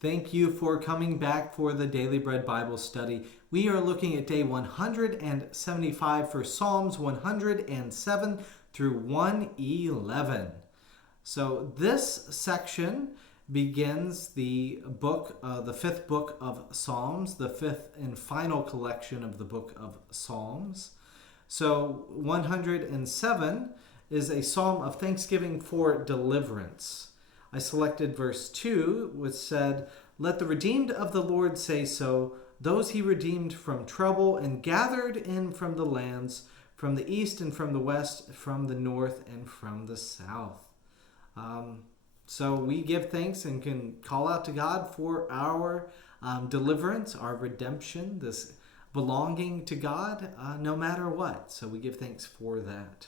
Thank you for coming back for the Daily Bread Bible study. We are looking at day 175 for Psalms 107 through 111. So this section begins the fifth book of Psalms, the fifth and final collection of the book of Psalms. So 107 is a psalm of thanksgiving for deliverance. I selected verse 2, which said, "Let the redeemed of the Lord say so, those he redeemed from trouble and gathered in from the lands, from the east and from the west, from the north and from the south." So we give thanks and can call out to God for our deliverance, our redemption, this belonging to God, no matter what. So we give thanks for that.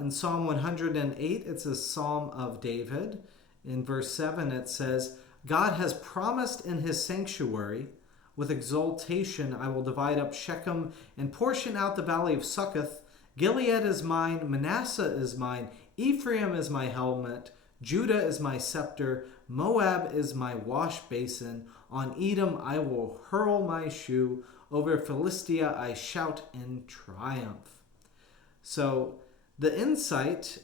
In Psalm 108, it's a psalm of David. In verse 7, it says, "God has promised in his sanctuary, with exultation I will divide up Shechem and portion out the valley of Succoth. Gilead is mine, Manasseh is mine, Ephraim is my helmet, Judah is my scepter, Moab is my wash basin. On Edom I will hurl my shoe, over Philistia I shout in triumph." So the insight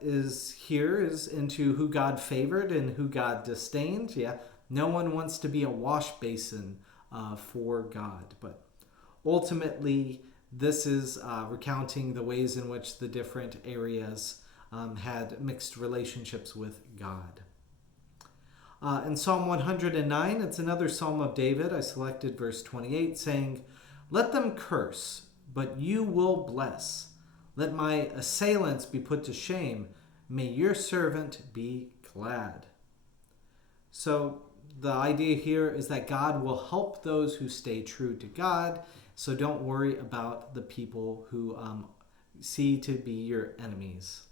is into who God favored and who God disdained. Yeah, no one wants to be a wash basin for God, but ultimately this is recounting the ways in which the different areas had mixed relationships with God. In Psalm 109, it's another psalm of David. I selected verse 28, saying, "Let them curse, but you will bless. Let my assailants be put to shame. May your servant be glad." So the idea here is that God will help those who stay true to God. So don't worry about the people who see to be your enemies.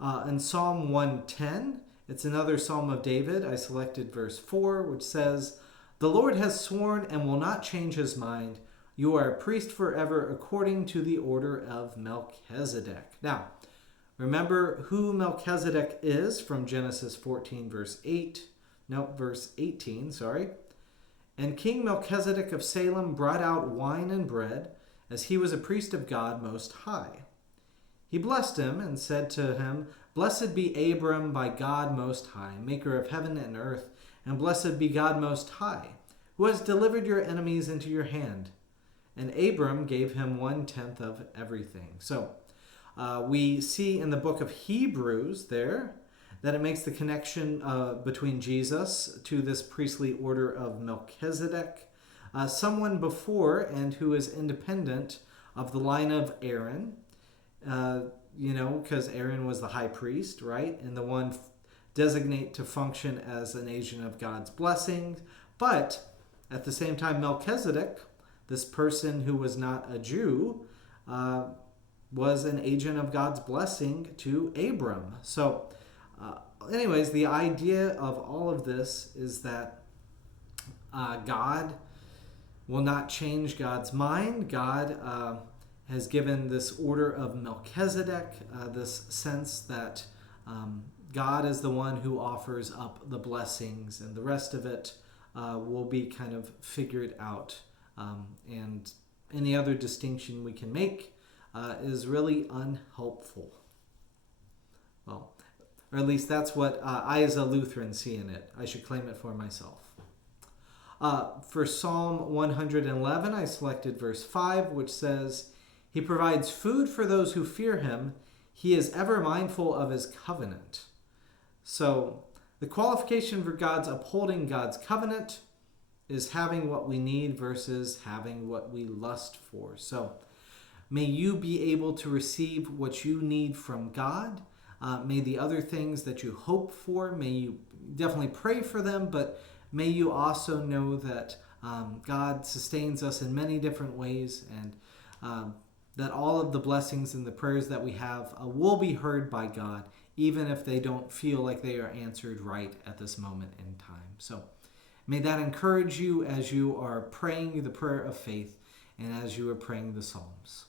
In Psalm 110, it's another psalm of David. I selected verse 4, which says, "The Lord has sworn and will not change his mind. You are a priest forever according to the order of Melchizedek." Now, remember who Melchizedek is from Genesis 14, verse 18, sorry. "And King Melchizedek of Salem brought out wine and bread, as he was a priest of God Most High. He blessed him and said to him, 'Blessed be Abram by God Most High, maker of heaven and earth, and blessed be God Most High, who has delivered your enemies into your hand.' And Abram gave him 1/10 of everything." So we see in the book of Hebrews there that it makes the connection between Jesus to this priestly order of Melchizedek, someone before and who is independent of the line of Aaron, because Aaron was the high priest, right? And the one designate to function as an agent of God's blessing. But at the same time, Melchizedek, this person who was not a Jew, was an agent of God's blessing to Abram. So anyways, the idea of all of this is that God will not change God's mind. God has given this order of Melchizedek, this sense that God is the one who offers up the blessings, and the rest of it will be kind of figured out. And any other distinction we can make is really unhelpful. Well, or at least that's what I as a Lutheran see in it. I should claim it for myself. For Psalm 111, I selected verse 5, which says, "He provides food for those who fear him. He is ever mindful of his covenant." So the qualification for God's upholding God's covenant is having what we need versus having what we lust for. So may you be able to receive what you need from God. May the other things that you hope for, may you definitely pray for them, but may you also know that God sustains us in many different ways, and that all of the blessings and the prayers that we have will be heard by God, even if they don't feel like they are answered right at this moment in time. So may that encourage you as you are praying the prayer of faith and as you are praying the Psalms.